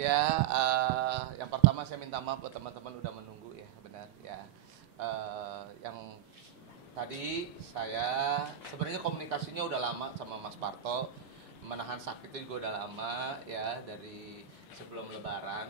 Ya, yang pertama saya minta maaf buat teman-teman udah menunggu ya, benar ya. Yang tadi saya sebenarnya komunikasinya udah lama sama Mas Parto, menahan sakit itu juga udah lama ya dari sebelum Lebaran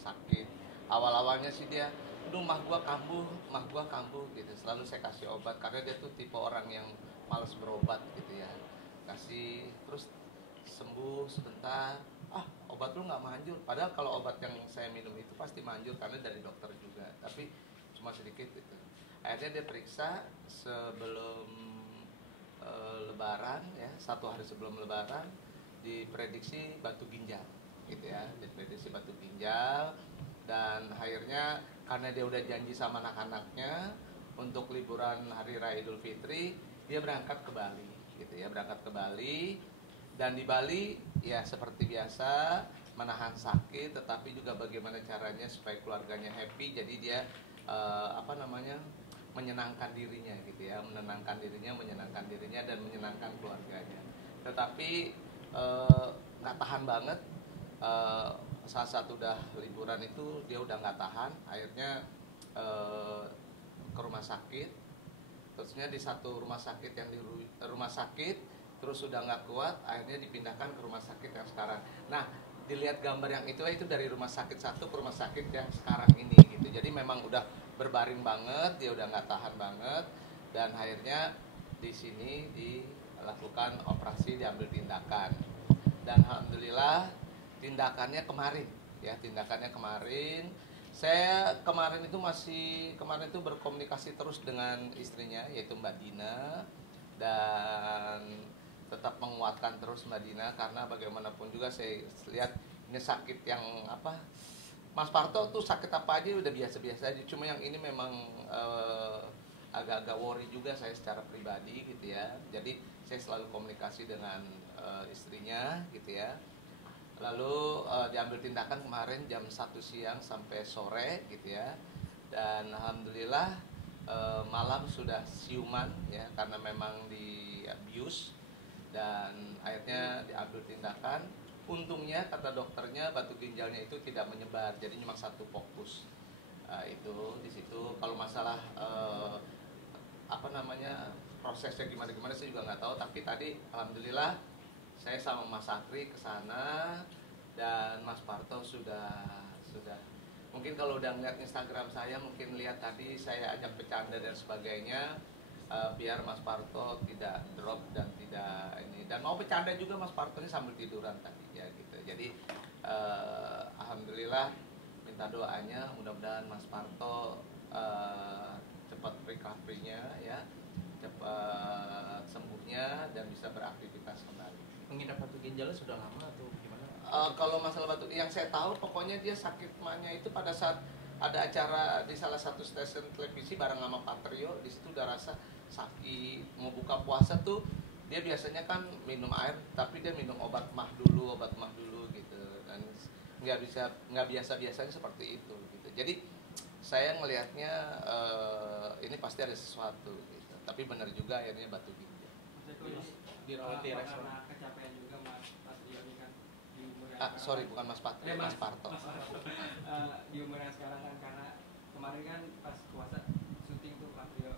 sakit. Awal-awalnya sih dia, aduh mah gua kambuh gitu. Selalu saya kasih obat karena dia tuh tipe orang yang males berobat gitu ya. Kasih terus sembuh sebentar, obat lu nggak manjur, padahal kalau obat yang saya minum itu pasti manjur karena dari dokter juga, tapi cuma sedikit gitu. Akhirnya dia periksa sebelum lebaran ya, 1 hari sebelum lebaran diprediksi batu ginjal gitu ya, diprediksi batu ginjal. Dan akhirnya karena dia udah janji sama anak-anaknya untuk liburan hari raya Idul Fitri, dia berangkat ke Bali gitu ya, berangkat ke Bali. Dan di Bali ya seperti biasa menahan sakit, tetapi juga bagaimana caranya supaya keluarganya happy. Jadi dia menyenangkan dirinya gitu ya, menyenangkan dirinya dan menyenangkan keluarganya. Tetapi nggak tahan banget. eh, Saat satu udah liburan itu dia udah nggak tahan, akhirnya ke rumah sakit. Terusnya di satu rumah sakit yang di rumah sakit terus sudah nggak kuat, akhirnya dipindahkan ke rumah sakit yang sekarang. Nah, dilihat gambar yang itu dari rumah sakit satu ke rumah sakit yang sekarang ini gitu. Jadi memang udah berbaring banget, dia udah nggak tahan banget, dan akhirnya di sini dilakukan operasi, diambil tindakan. Dan alhamdulillah tindakannya kemarin ya, tindakannya kemarin. Saya kemarin itu berkomunikasi terus dengan istrinya yaitu Mbak Dina, dan tetap menguatkan terus Mbak Dina karena bagaimanapun juga saya lihat ini sakit yang Mas Parto tuh sakit apa aja udah biasa-biasa aja, cuma yang ini memang agak-agak worry juga saya secara pribadi gitu ya. Jadi saya selalu komunikasi dengan istrinya gitu ya. Lalu diambil tindakan kemarin jam 1 siang sampai sore gitu ya. Dan alhamdulillah malam sudah siuman ya karena memang di abuse, dan akhirnya diambil tindakan. Untungnya kata dokternya batu ginjalnya itu tidak menyebar, jadi cuma satu fokus. Itu di situ. Kalau masalah prosesnya gimana gimana saya juga nggak tahu, tapi tadi alhamdulillah saya sama Mas Sakri ke sana, dan Mas Parto sudah mungkin kalau udah ngeliat Instagram saya mungkin lihat tadi saya ajak bercanda dan sebagainya, biar Mas Parto tidak drop dan tidak ini, dan mau bercanda juga Mas Parto ini sambil tiduran tadi ya gitu. Jadi alhamdulillah minta doanya mudah-mudahan Mas Parto cepat recovery-nya ya, cepat sembuhnya dan bisa beraktivitas kembali. Mengidap batu ginjalnya sudah lama atau gimana? Kalau masalah batu, yang saya tahu pokoknya dia sakit mahnya itu pada saat ada acara di salah satu stasiun televisi bareng sama Patrio. Di situ udah rasa sakit, mau buka puasa tuh dia biasanya kan minum air, tapi dia minum obat mah dulu gitu, dan nggak biasa biasanya seperti itu gitu. Jadi saya ngelihatnya ini pasti ada sesuatu gitu, tapi benar juga akhirnya batu ginjal. Dirawat di respon. Karena kecapean juga Mas Dio ini kan di umur yang Sorry, bukan Mas Patrio, Mas Parto. di umur yang sekarang kan, karena kemarin kan pas puasa syuting tuh Mas Dio.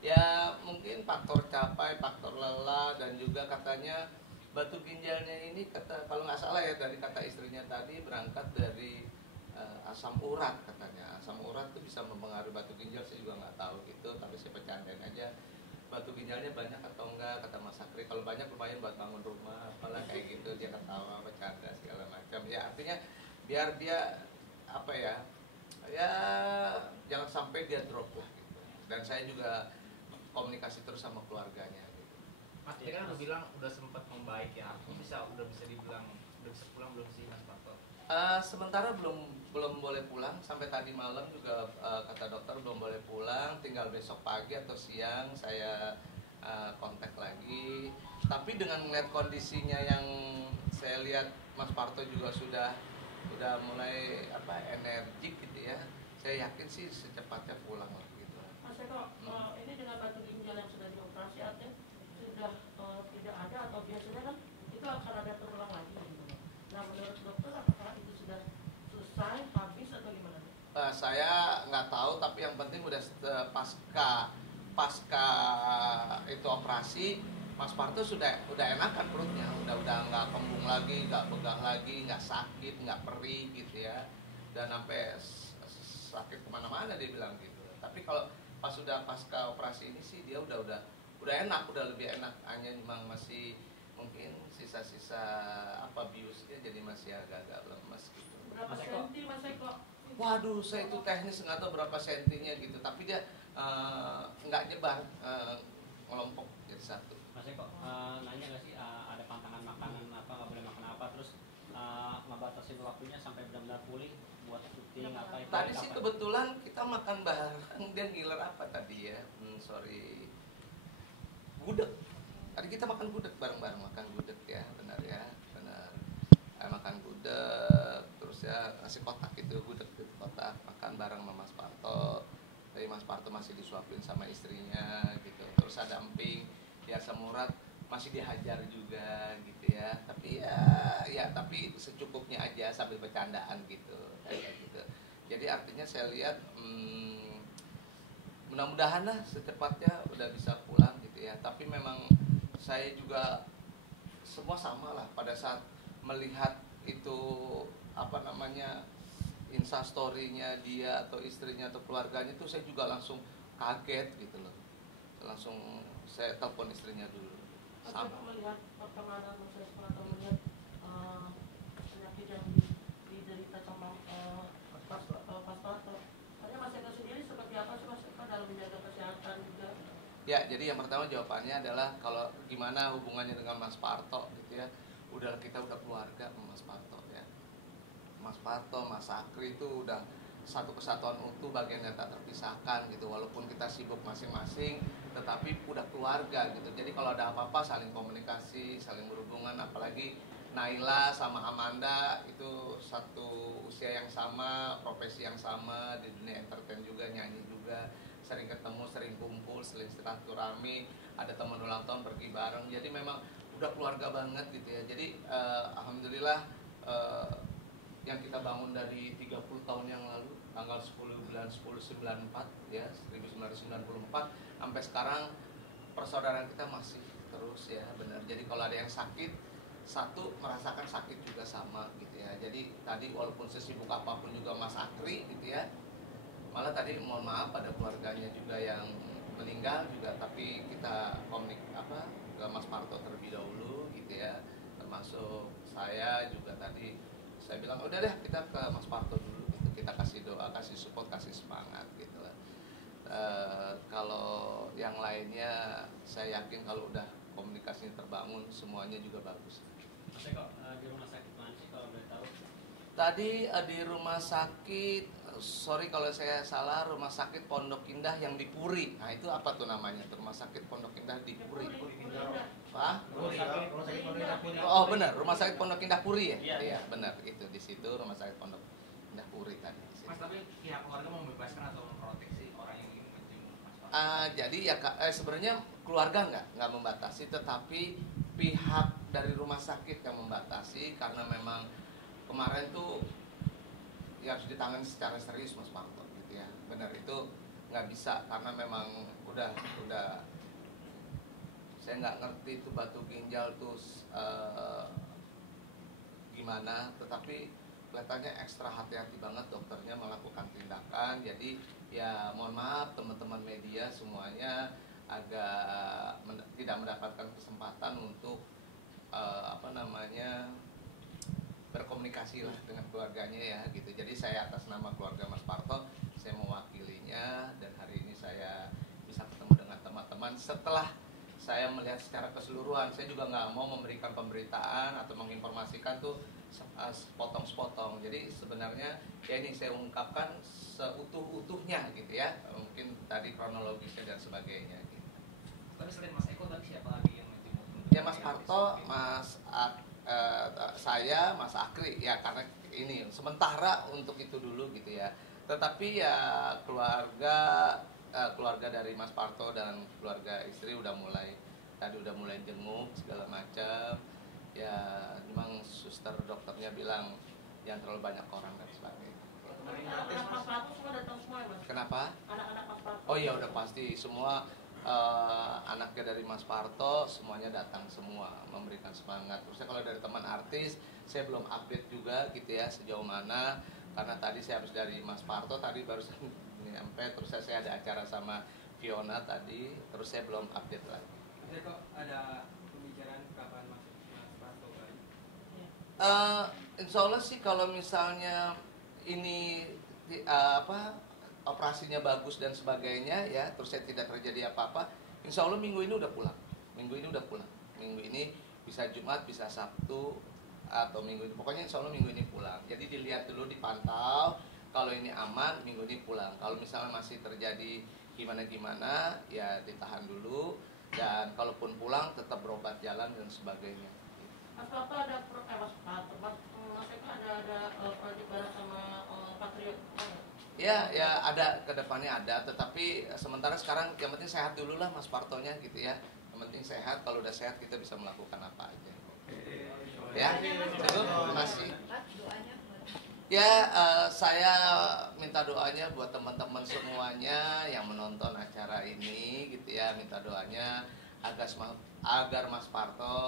Ya mungkin faktor capek, faktor lelah, dan juga katanya batu ginjalnya ini kalau nggak salah ya dari kata istrinya tadi berangkat dari asam urat katanya. Asam urat itu bisa mempengaruhi batu ginjal, saya juga nggak tahu gitu, tapi saya bercandain aja. Batu ginjalnya banyak atau enggak, kata Mas Sakri, kalau banyak lumayan buat bangun rumah apalah kayak gitu. Dia ketawa bercanda segala macam ya, artinya biar dia ya jangan sampai dia drop lah gitu. Dan saya juga komunikasi terus sama keluarganya gitu. Mas, ini kan udah bilang udah sempat membaik ya, udah bisa dibilang udah bisa pulang belum sih Mas Parto? Sementara belum boleh pulang, sampai tadi malam juga kata dokter belum boleh pulang, tinggal besok pagi atau siang saya kontak lagi. Tapi dengan melihat kondisinya yang saya lihat Mas Parto juga sudah mulai energik gitu ya, saya yakin sih secepatnya pulang lah gitu. Mas Eko, ini dengan batu ginjal yang sudah dioperasi artinya sudah tidak ada, atau biasanya kan itu akan ada terulang lagi gitu. Nah menurut dokter apakah saya nggak tahu, tapi yang penting udah pasca pasca itu operasi, Mas Parto udah enakan perutnya, udah nggak kembung lagi, nggak pegang lagi, nggak sakit, nggak perih gitu ya, dan sampai sakit kemana-mana dia bilang gitu. Tapi kalau pas sudah pasca operasi ini sih dia udah enak, udah lebih enak, hanya memang masih mungkin sisa-sisa apa biusnya jadi masih agak-agak lemes gitu. Berapa Mas Eko? senti Mas Eko? Waduh, saya itu teknis nggak tahu berapa sentinya gitu, tapi dia nggak nyebar, ngelompok jadi satu. Mas Eko, nanya nggak sih ada pantangan makanan apa, nggak boleh makan apa, terus ngebatasin waktunya sampai benar-benar pulih buat syuting apa itu? Tadi sih kebetulan kita makan bareng, dia ngiler apa tadi ya? Sorry, gudeg. Tadi kita makan gudeg bareng-bareng, makan gudeg ya, benar ya, benar. Makan gudeg, terus ya nasi kotak gitu, gudeg gitu, kotak, makan bareng sama Mas Parto. Tapi Mas Parto masih disuapin sama istrinya gitu, terus ada emping, ya Murad masih dihajar juga gitu ya, tapi tapi secukupnya aja sambil bercandaan gitu, kayak gitu. Jadi artinya saya lihat mudah-mudahan lah secepatnya udah bisa pulang gitu ya. Tapi memang saya juga semua sama lah pada saat melihat itu apa namanya instastory-nya dia atau istrinya atau keluarganya itu, saya juga langsung kaget gitu loh. Langsung saya telepon istrinya dulu. Mas Sama. Eko melihat perkembangan Mas Eko atau melihat penyakit yang diderita sama Mas Parto. Tanya Mas Eko sendiri seperti apa sih Mas Eko dalam menjaga kesehatan juga? Ya, jadi yang pertama jawabannya adalah kalau gimana hubungannya dengan Mas Parto gitu ya. Kita udah keluarga sama Mas Parto ya. Mas Parto, Mas Akri itu udah satu kesatuan utuh, bagian yang tak terpisahkan gitu. Walaupun kita sibuk masing-masing, tetapi udah keluarga gitu. Jadi kalau ada apa-apa saling komunikasi, saling berhubungan. Apalagi Naila sama Amanda itu satu usia yang sama, profesi yang sama, di dunia entertain juga, nyanyi juga, sering ketemu, sering kumpul, sering silaturahmi, ada teman ulang tahun pergi bareng. Jadi memang udah keluarga banget gitu ya. Jadi alhamdulillah yang kita bangun dari 30 tahun yang lalu, tanggal 10 bulan 10 94 ya, 1994 sampai sekarang persaudaraan kita masih terus ya, benar. Jadi kalau ada yang sakit, satu merasakan sakit juga sama gitu ya. Jadi tadi walaupun sesibuk apapun juga Mas Akri gitu ya, malah tadi mohon maaf pada keluarganya juga yang meninggal juga, tapi kita ke Mas Parto terlebih dahulu gitu ya, termasuk saya juga tadi saya bilang udah deh kita ke Mas Parto dulu gitu, kita kasih doa, kasih support, kasih semangat gitu lah. Kalau yang lainnya saya yakin kalau udah komunikasi terbangun semuanya juga bagus. Mas Eko, di rumah sakit mana sih kalau boleh tahu? Tadi di rumah sakit, sorry kalau saya salah, rumah sakit Pondok Indah yang di Puri. Nah itu apa tuh namanya? Rumah sakit Pondok Indah di Puri. Hah? Oh benar, rumah sakit Pondok Indah Puri ya? Iya benar, itu di situ rumah sakit Pondok Indah Puri tadi. Mas, tapi pihak keluarga mau membebaskan atau memproteksi orang yang ingin menjenguk Mas Parto? Jadi ya sebenarnya keluarga nggak membatasi, tetapi pihak dari rumah sakit yang membatasi karena memang kemarin tuh ya harus ditangani secara serius Mas Parto gitu ya. Benar, itu nggak bisa karena memang udah saya nggak ngerti itu batu ginjal tuh gimana, tetapi kelihatannya ekstra hati-hati banget dokternya melakukan tindakan. Jadi ya mohon maaf teman-teman media semuanya agak tidak mendapatkan kesempatan untuk berkomunikasi lah dengan keluarganya ya gitu. Jadi saya atas nama keluarga Mas Parto saya mewakilinya, dan hari ini saya bisa ketemu dengan teman-teman setelah saya melihat secara keseluruhan. Saya juga nggak mau memberikan pemberitaan atau menginformasikan tuh sepotong-sepotong. Jadi sebenarnya ya ini saya ungkapkan seutuh-utuhnya gitu ya. Mungkin tadi kronologisnya dan sebagainya gitu. Tapi selain Mas Eko tadi siapa lagi yang menjenguk? Ya Mas Parto, saya, Mas Akri ya, karena ini sementara untuk itu dulu gitu ya. Tetapi ya keluarga dari Mas Parto dan keluarga istri udah mulai jenguk segala macam. Ya memang suster dokternya bilang jangan terlalu banyak orang dan sebagainya. Anak-anak Mas Parto semua datang semua ya Mas? Kenapa? Anak-anak Mas Parto. Oh iya udah pasti semua anaknya dari Mas Parto semuanya datang semua memberikan semangat. Terusnya kalau dari teman artis saya belum update juga gitu ya sejauh mana, karena tadi saya habis dari Mas Parto tadi barusan nyampe, terus saya ada acara sama Fiona tadi, terus saya belum update lagi. Ada kok ada pembicaraan kapan masuk Mas Parto kan? Insya Allah sih kalau misalnya ini operasinya bagus dan sebagainya ya, terus saya tidak terjadi apa-apa, insya Allah minggu ini udah pulang. Minggu ini bisa Jumat, bisa Sabtu, atau minggu ini, pokoknya insya Allah minggu ini pulang. Jadi dilihat dulu, dipantau, kalau ini aman minggu ini pulang. Kalau misalnya masih terjadi gimana-gimana ya ditahan dulu, dan kalaupun pulang tetap berobat jalan dan sebagainya. Mas Parto ada Mas Eko ada proyek bareng sama Patriot. Ya ada, kedepannya ada, tetapi sementara sekarang yang penting sehat dulu lah Mas Partonya gitu ya. Yang penting sehat, kalau udah sehat kita bisa melakukan apa aja. Ya, cukup, terima kasih. Ya, saya minta doanya buat teman-teman semuanya yang menonton acara ini gitu ya, minta doanya agar Mas Parto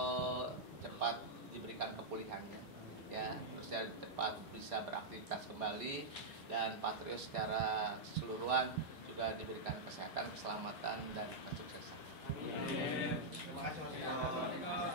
cepat diberikan kepulihannya ya, terus cepat bisa beraktivitas kembali, dan Patriot secara keseluruhan juga diberikan kesehatan, keselamatan, dan kesuksesan. Terima kasih Mas.